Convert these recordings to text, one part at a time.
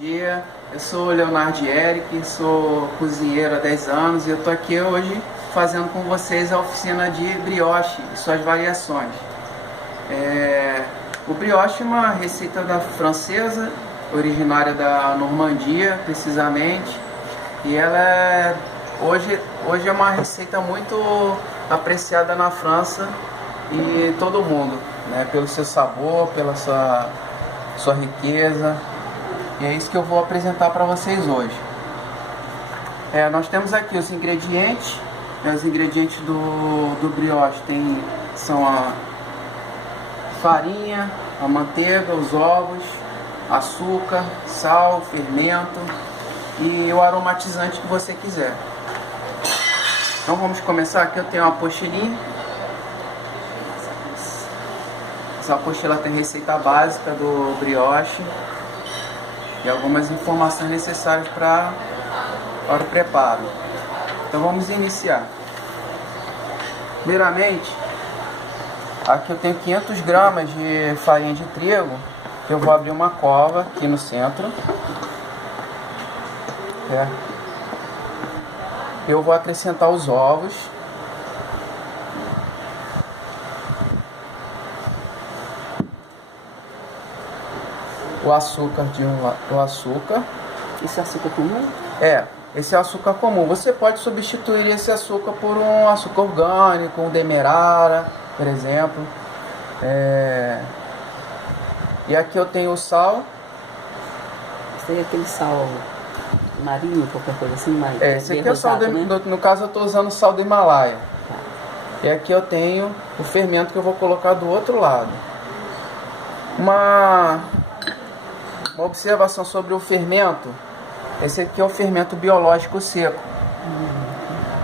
dia, eu sou o Leonardo Eric, sou cozinheiro há 10 anos e eu estou aqui hoje fazendo com vocês a oficina de brioche e suas variações. O brioche é uma receita francesa, originária da Normandia, precisamente, e ela hoje é uma receita muito apreciada na França e todo mundo, né, pelo seu sabor, pela sua riqueza. E é isso que eu vou apresentar para vocês hoje. Nós temos aqui os ingredientes. Os ingredientes do brioche são a farinha, a manteiga, os ovos, açúcar, sal, fermento e o aromatizante que você quiser. Então vamos começar. Aqui eu tenho uma apostilinha. Essa apostila tem receita básica do brioche e algumas informações necessárias para o preparo. Então vamos iniciar. Primeiramente, aqui eu tenho 500 gramas de farinha de trigo, que eu vou abrir uma cova aqui no centro. Eu vou acrescentar os ovos. O açúcar Esse açúcar comum? Esse é o açúcar comum. Você pode substituir esse açúcar por um açúcar orgânico, um demerara, por exemplo. E aqui eu tenho o sal. Esse aí é aquele sal marinho, qualquer coisa assim, mas esse aqui é o sal no caso eu estou usando sal do Himalaia. Tá. E aqui eu tenho o fermento que eu vou colocar do outro lado. Uma observação sobre o fermento. Esse aqui é o fermento biológico seco.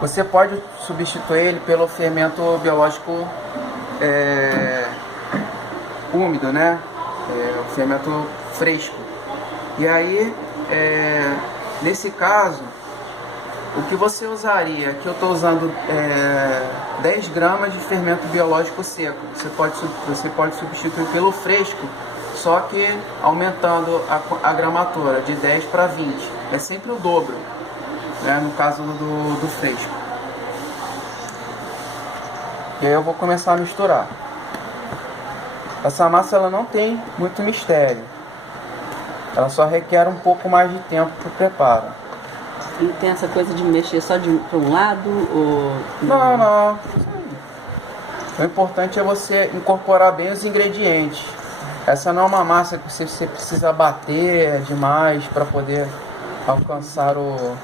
Você pode substituir ele pelo fermento biológico úmido, né? O fermento fresco. E aí, nesse caso, o que você usaria? Aqui eu estou usando 10 gramas de fermento biológico seco. Você pode substituir pelo fresco, só que aumentando a gramatura de 10 para 20. É sempre o dobro, né, no caso do fresco. E aí eu vou começar a misturar. Essa massa ela não tem muito mistério. Ela só requer um pouco mais de tempo para o preparo. E tem essa coisa de mexer só para um lado ou... Não. O importante é você incorporar bem os ingredientes. Essa não é uma massa que você precisa bater demais para poder alcançar o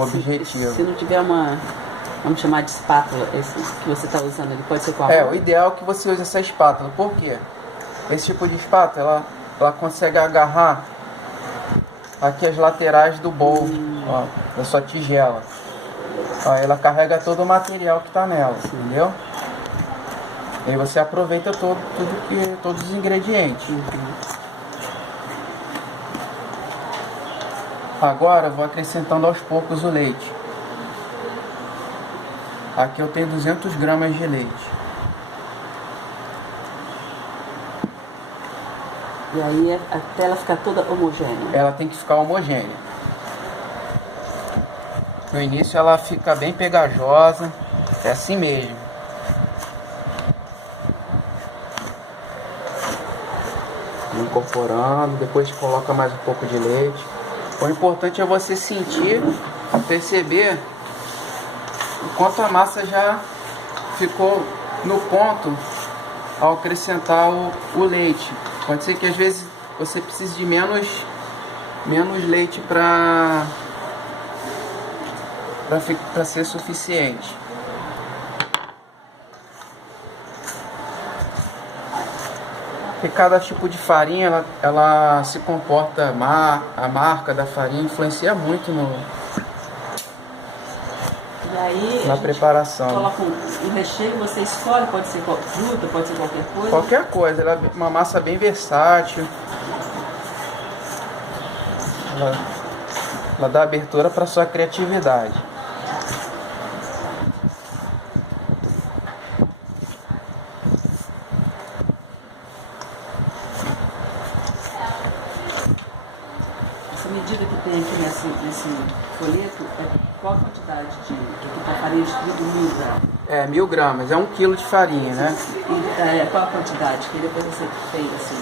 objetivo. Se não tiver vamos chamar de espátula, esse que você está usando, ele pode ser com a mão? O ideal é que você use essa espátula. Por quê? Esse tipo de espátula, ela consegue agarrar aqui as laterais do bowl, da sua tigela. Ela carrega todo o material que está nela, entendeu? E aí você aproveita todos os ingredientes. Agora eu vou acrescentando aos poucos o leite. Aqui eu tenho 200 gramas de leite. E aí até ela ficar toda homogênea? Ela tem que ficar homogênea. No início ela fica bem pegajosa, é assim mesmo. Incorporando, depois coloca mais um pouco de leite. O importante é você perceber o quanto a massa já ficou no ponto ao acrescentar o leite. Pode ser que às vezes você precise de menos leite para ser suficiente. Porque cada tipo de farinha ela se comporta, a marca da farinha influencia muito na preparação. Coloca um recheio, você escolhe, pode ser fruta, pode ser qualquer coisa? Qualquer coisa, ela é uma massa bem versátil. Ela dá abertura para sua criatividade. medida que tem aqui nesse folheto, qual a quantidade de farinha de trigo usa? 1000 gramas, é 1 quilo de farinha, né? E, qual a quantidade? Que depois você fez assim,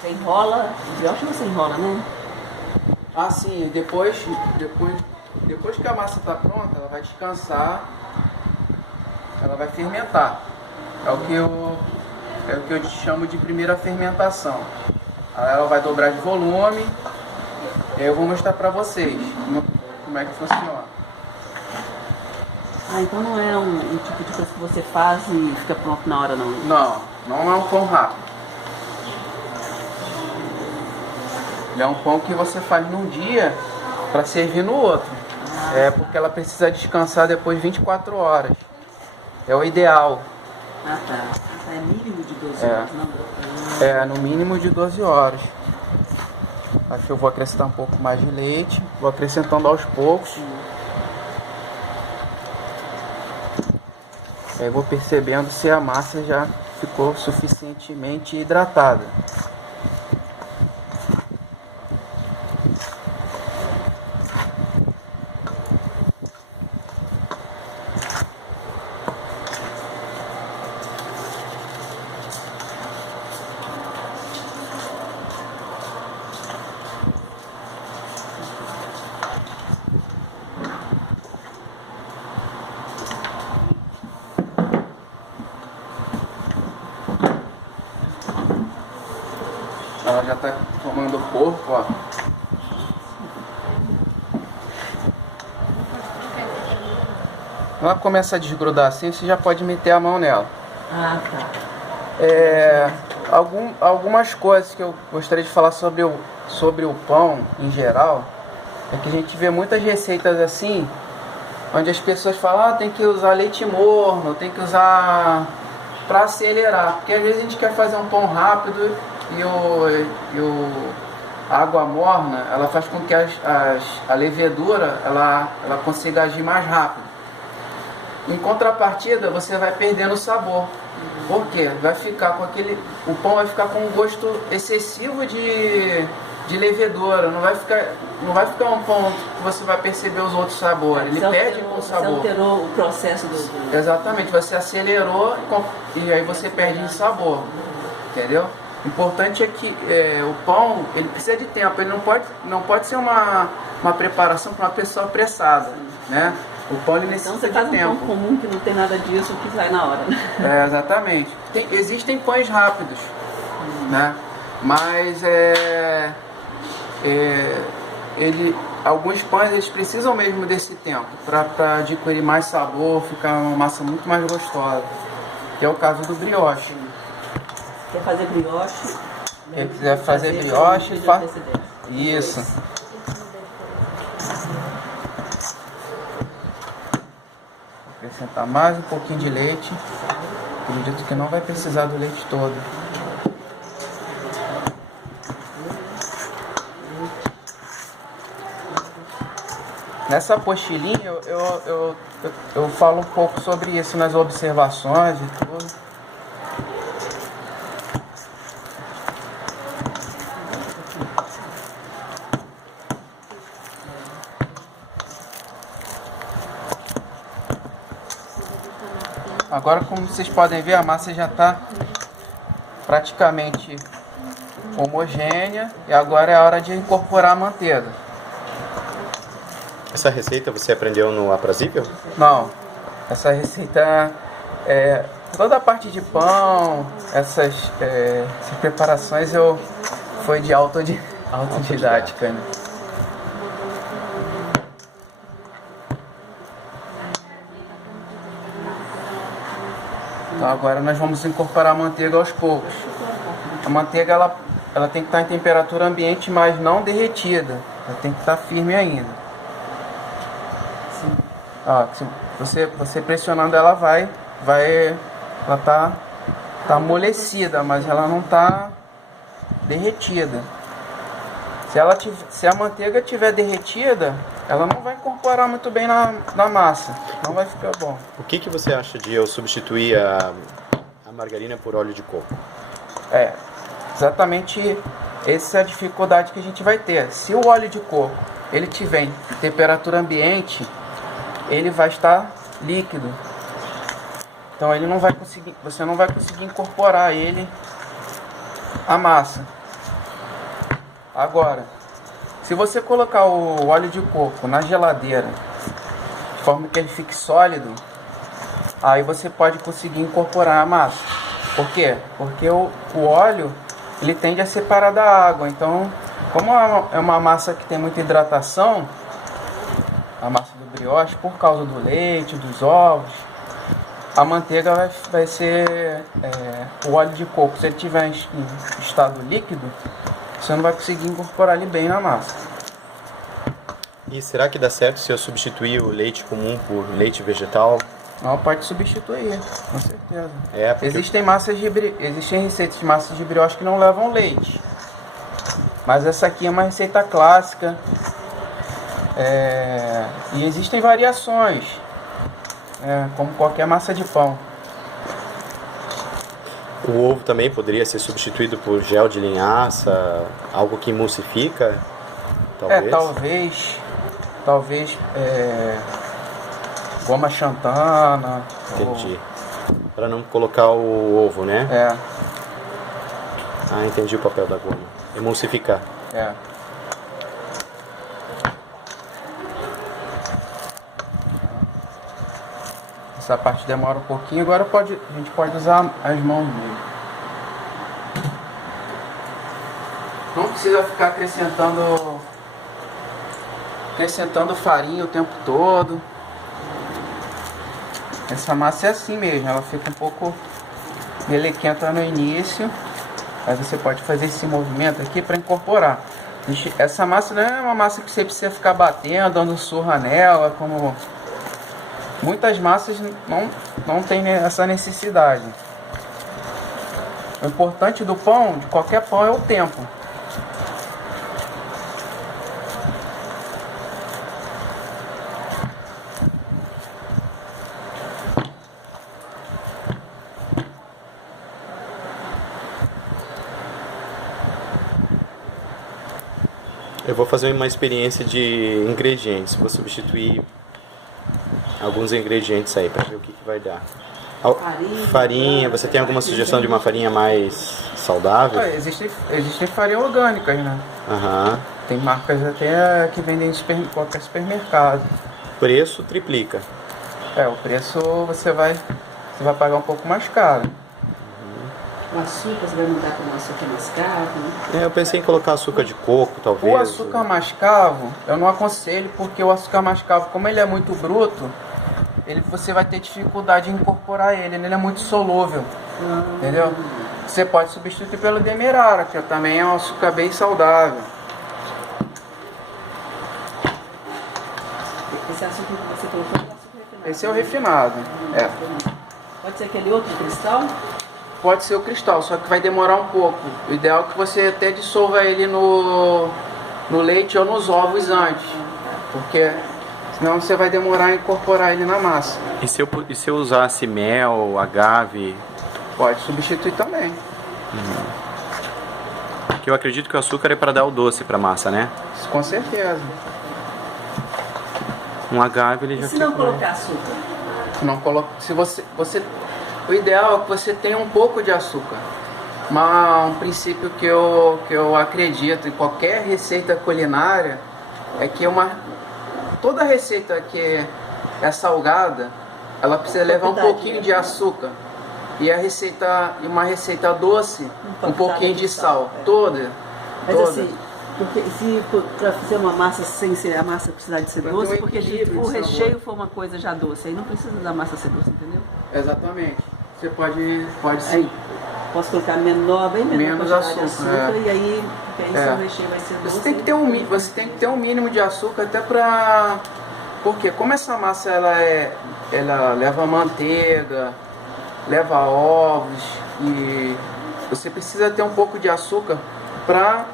você enrola, eu acho que você enrola, né? Ah, sim, depois que a massa está pronta, ela vai descansar, ela vai fermentar. É o que eu chamo de primeira fermentação. Aí ela vai dobrar de volume, e aí eu vou mostrar para vocês como é que funciona. Ah, então não é um tipo de coisa que você faz e fica pronto na hora, não? Não é um pão rápido. Ele é um pão que você faz num dia para servir no outro. É porque ela precisa descansar depois de 24 horas. É o ideal. Ah, tá. É mínimo de 12 horas, não? No mínimo de 12 horas. Acho que eu vou acrescentar um pouco mais de leite. Vou acrescentando aos poucos. Aí vou percebendo se a massa já ficou suficientemente hidratada. Ela já está tomando corpo, ó. Ela começa a desgrudar assim, você já pode meter a mão nela. Ah, tá. Algumas coisas que eu gostaria de falar sobre o pão em geral é que a gente vê muitas receitas assim, onde as pessoas falam, tem que usar leite morno, tem que usar para acelerar, porque às vezes a gente quer fazer um pão rápido a água morna, ela faz com que a levedura ela consiga agir mais rápido. Em contrapartida, você vai perdendo o sabor. Por quê? O pão vai ficar com um gosto excessivo de levedura. Não vai ficar um pão que você vai perceber os outros sabores. Ele perde o sabor. Você alterou o processo do... Exatamente, você acelerou e aí você perde em sabor. Entendeu? O importante é que o pão, ele precisa de tempo. Ele não pode ser uma preparação para uma pessoa apressada, né? O pão ele necessita de tempo. Então você faz um pão comum que não tem nada disso, que sai na hora, né? Exatamente. Existem pães rápidos, né? Mas alguns pães eles precisam mesmo desse tempo para adquirir mais sabor, ficar uma massa muito mais gostosa. Que é o caso do brioche. Quer fazer brioche? Quem quiser fazer brioche, faz. Isso. Acrescentar mais um pouquinho de leite. Acredito que não vai precisar do leite todo. Nessa apostilinha eu falo um pouco sobre isso nas observações e tudo. Agora, como vocês podem ver, a massa já está praticamente homogênea e agora é a hora de incorporar a manteiga. Essa receita você aprendeu no Aprazível? Não, essa receita toda a parte de pão, essas preparações foi de autodidática, né? Então agora nós vamos incorporar a manteiga aos poucos. A manteiga ela tem que estar em temperatura ambiente, mas não derretida. Ela tem que estar firme ainda. Se você pressionando ela ela tá amolecida, mas ela não tá derretida. Se a manteiga estiver derretida, ela não vai incorporar muito bem na massa, não vai ficar bom. O que você acha de eu substituir a margarina por óleo de coco? Exatamente essa é a dificuldade que a gente vai ter. Se o óleo de coco ele tiver em temperatura ambiente, ele vai estar líquido. Então ele não vai conseguir, você não vai conseguir incorporar ele à massa. Agora, se você colocar o óleo de coco na geladeira, de forma que ele fique sólido, aí você pode conseguir incorporar a massa. Por quê? Porque o óleo ele tende a separar da água. Então, como é uma massa que tem muita hidratação, a massa do brioche, por causa do leite, dos ovos, a manteiga vai ser o óleo de coco. Se ele tiver em estado líquido, você não vai conseguir incorporar ele bem na massa. E será que dá certo se eu substituir o leite comum por leite vegetal? Não, pode substituir, com certeza. Porque... Existem receitas de massas de brioche que não levam leite. Mas essa aqui é uma receita clássica. E existem variações, como qualquer massa de pão. O ovo também poderia ser substituído por gel de linhaça, algo que emulsifica? Talvez. Talvez goma xantana. Entendi. Para não colocar o ovo, né? Ah, entendi o papel da goma. Emulsificar. Essa parte demora um pouquinho, agora a gente pode usar as mãos mesmo. Não precisa ficar acrescentando farinha o tempo todo. Essa massa é assim mesmo, ela fica um pouco melequenta no início. Aí você pode fazer esse movimento aqui para incorporar. Essa massa não é uma massa que você precisa ficar batendo, dando surra nela, como muitas massas não tem essa necessidade. O importante do pão, de qualquer pão, é o tempo. Eu vou fazer uma experiência de ingredientes. Vou substituir alguns ingredientes aí para ver o que vai dar. Farinha, você tem alguma sugestão de uma farinha mais saudável? Existem farinhas orgânicas, né? Tem marcas até que vendem em qualquer supermercado. Preço triplica. O preço você vai pagar um pouco mais caro. O açúcar você vai mudar para um açúcar mascavo, né? Eu pensei em colocar açúcar de coco, talvez. O açúcar mascavo, eu não aconselho, porque o açúcar mascavo, como ele é muito bruto, você vai ter dificuldade em incorporar ele é muito solúvel, entendeu? Você pode substituir pelo demerara, que também é um açúcar bem saudável. Esse açúcar que você colocou é o açúcar refinado? Esse é o refinado, Pode ser aquele outro cristal? Pode ser o cristal, só que vai demorar um pouco. O ideal é que você até dissolva ele no leite ou nos ovos antes, porque senão você vai demorar a incorporar ele na massa. E se eu usasse mel, agave? Pode substituir também. Porque eu acredito que o açúcar é para dar o doce para a massa, né? Com certeza. Um agave ele já fica... Se não colocar açúcar? Não coloca. Se você o ideal é que você tenha um pouco de açúcar. Um princípio que eu acredito em qualquer receita culinária é que toda receita que é salgada, ela precisa levar um pouquinho de açúcar. E uma receita doce, um pouquinho de sal. Toda. Assim, porque se para fazer uma massa sem ser a massa precisar de ser doce, porque o recheio for uma coisa já doce, aí não precisa da massa ser doce, entendeu? Exatamente. Você pode sim. Posso colocar bem menos açúcar. E aí seu recheio vai ser doce. Você tem que ter um mínimo de açúcar até para... Porque como essa massa ela leva manteiga, leva ovos, e você precisa ter um pouco de açúcar para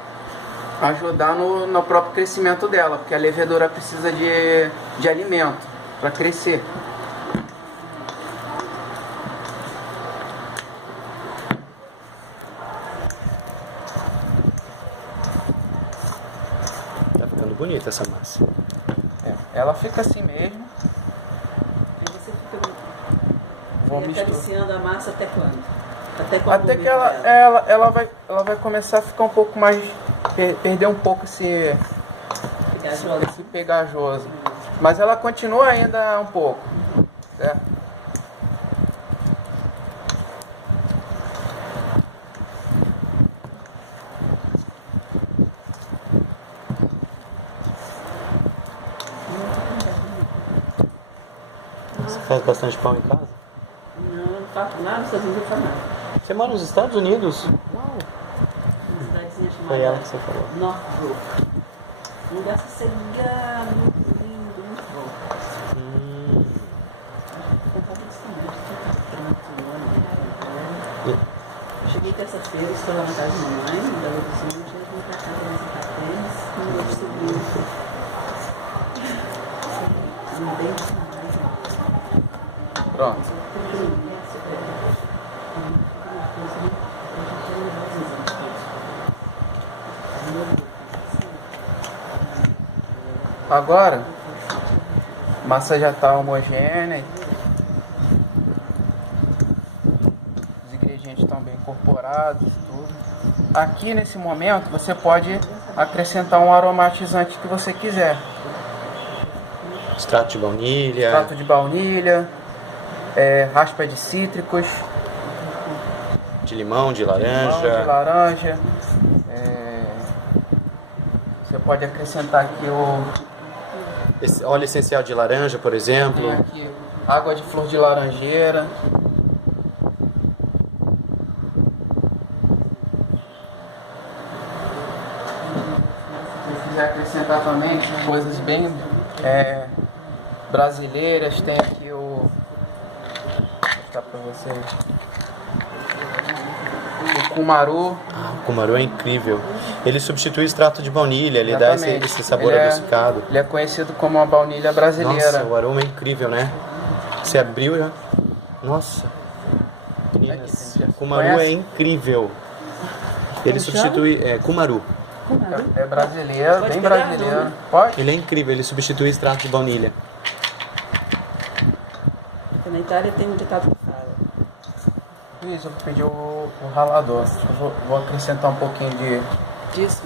ajudar no próprio crescimento dela, porque a levedura precisa de alimento para crescer. ficando bonita essa massa. Ela fica assim mesmo. Aí você fica Vou misturar. acariciando a massa até quando? Até que ela vai começar a ficar um pouco mais... Perder um pouco esse pegajoso. Mas ela continua ainda um pouco. Certo? Você faz bastante pão em casa? Não faço nada, nos Estados Unidos eu faço nada. Você mora nos Estados Unidos? Uau! Uma cidadezinha chamada Foi ela que você falou. Northbrook. Um lugar sossegado, muito lindo, muito bom. Cheguei terça-feira, estou lá na casa da mamãe, da Luzinha, já vim pra casa visitar tênis, e meu sobrinho. Bem demais, né? Pronto. Agora, a massa já está homogênea. Os ingredientes estão bem incorporados, tudo. Aqui nesse momento você pode acrescentar um aromatizante que você quiser. Extrato de baunilha. Extrato de baunilha, raspa de cítricos, De limão, de laranja. de laranja. Você pode acrescentar aqui Esse óleo essencial de laranja, por exemplo. tem aqui água de flor de laranjeira. Se quiser acrescentar também coisas bem brasileiras, tem aqui vou mostrar para vocês. O cumaru. O cumaru é incrível. Ele substitui o extrato de baunilha, ele dá esse sabor Ele adocicado. Ele é conhecido como a baunilha brasileira. Nossa, o aroma é incrível, né? Você abriu já. Nossa. Meninas, Aqui, o cumaru conhece? é incrível. Ele substitui. Cumaru. É brasileiro, Pode bem pegar, brasileiro. não? Pode? Ele é incrível, ele substitui o extrato de baunilha. Porque na Itália tem um ditado que fala. Luiz, eu vou pedir o ralador. Eu vou acrescentar um pouquinho Disso?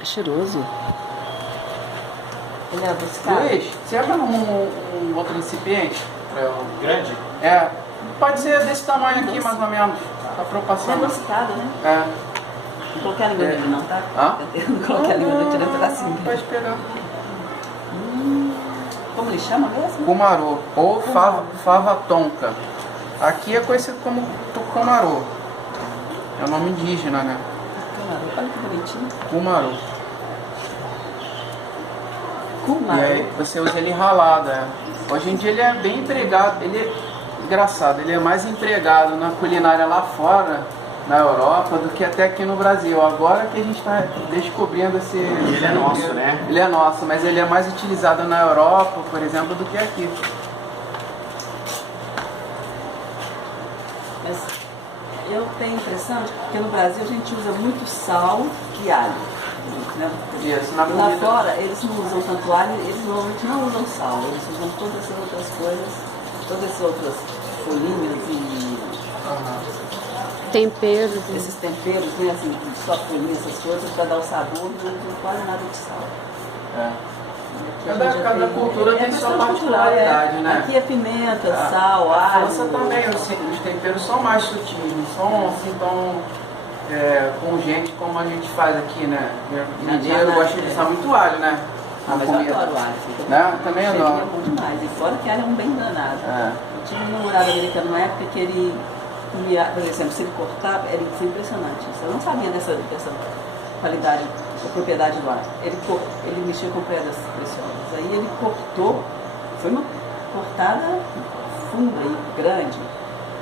É cheiroso. Ele é adocicado. Luiz, você abre um outro recipiente? Grande? Pode ser desse tamanho aqui, mais ou menos. Só pra eu Ele é passar. adocicado, né? Não coloquei a língua dele não, tá? Hã? Eu não coloquei a língua dele, tirei um pedacinho. Pode pegar. Como ele chama mesmo? Cumaru, ou fava tonka. Aqui é conhecido como cumaru. É o nome indígena, né? Olha que bonitinho. Cumaru. Cumaru. E aí você usa ele ralado, Hoje em dia ele é bem empregado, ele é engraçado, ele é mais empregado na culinária lá fora, na Europa, do que até aqui no Brasil. Agora que a gente está descobrindo esse... Ele é nosso, né? Ele é nosso, mas ele é mais utilizado na Europa, por exemplo, do que aqui. Mas eu tenho a impressão de que no Brasil a gente usa muito sal e alho. Né? Isso, na E lá comida. fora eles não usam tanto alho, eles normalmente não usam sal, eles usam todas essas outras coisas, todas essas outras folhinhas e Temperos. esses temperos, né, assim, só folhinhas, essas coisas, para dar o sabor, não usam quase nada de sal. Cada cultura tem sua particularidade, né? Aqui é pimenta, sal, A alho. França também, os temperos são mais sutis, não são assim tão pungentes como a gente faz aqui, né? Mineiro gosta de usar muito alho, né? Ah, mas eu adoro alho. Né? Também Cheirinho adoro. é bom demais. E fora que alho é um bem danado. Eu tive um namorado americano numa época que ele comia, por exemplo, se ele cortava, era impressionante isso. Eu não sabia dessa qualidade, da propriedade do alho. Ele mexia com pedras preciosas. Aí ele cortou, foi uma cortada funda e grande.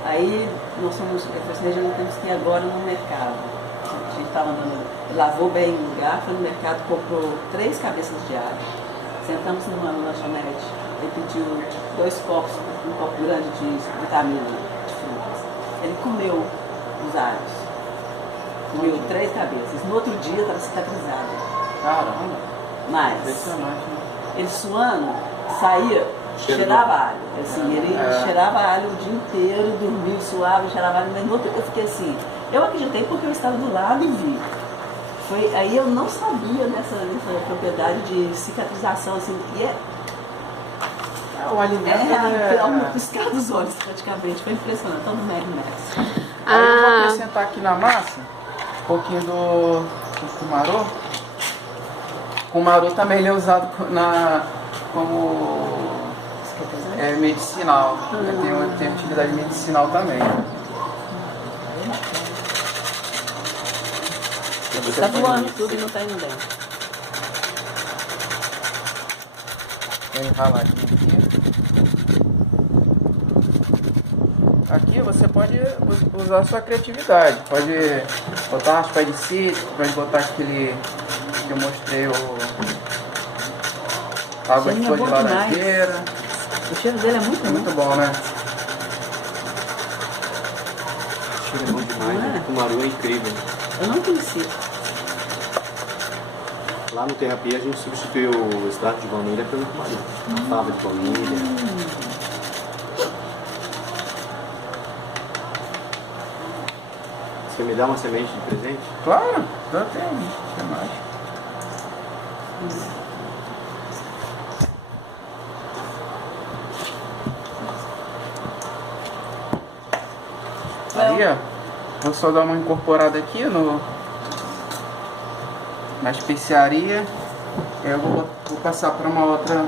Aí nós fomos, eu falei assim, nós temos que ir agora no mercado. A gente estava andando, lavou bem o lugar, foi no mercado, comprou 3 cabeças de alho. Sentamos numa lanchonete, ele pediu 2 copos, um copo grande de vitamina, de frutas. Ele comeu os alhos. Comeu 3 cabeças. No outro dia estava cicatrizado. Caramba, Mas impressionante, né? ele suando, saía, cheirava alho. Assim, ele cheirava alho o dia inteiro, dormia, suava, cheirava alho. Mas no outro dia eu fiquei assim. Eu acreditei porque eu estava do lado e vi. Aí eu não sabia nessa propriedade de cicatrização, assim, e O alimento é um piscar dos olhos, praticamente. Foi impressionante. Então, no Mad Max. Aí eu vou acrescentar aqui na massa um pouquinho do cumarô. O cumarô também ele é usado como medicinal. Tem utilidade medicinal também. Tá voando tudo e não tá indo bem. Bem raladinho aqui. Aqui você pode usar a sua criatividade. Pode botar umas pés de cítrico, pode botar aquele que eu mostrei, água de flor de laranjeira. O cheiro dele é muito bom, né? O cheiro é bom demais, o cumarô é incrível. Eu não conhecia. Lá no Terapia a gente substituiu o extrato de baunilha pelo cumarô. Fava de baunilha. Você me dá uma semente de presente? Claro, já tem mais. Aí, ó, vou só dar uma incorporada aqui na especiaria. Eu vou passar para uma outra.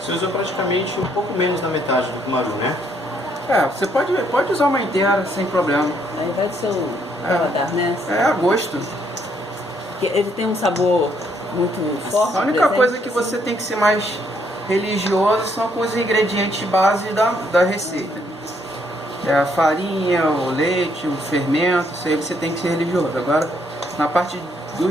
Você usou praticamente um pouco menos da metade do cumarô, né? Você pode usar uma inteira sem problema. Aí vai do seu paladar, né? É a gosto. Ele tem um sabor muito forte. A única coisa que você tem que ser mais religioso são com os ingredientes base da receita. É a farinha, o leite, o fermento, isso aí você tem que ser religioso. Agora, na parte do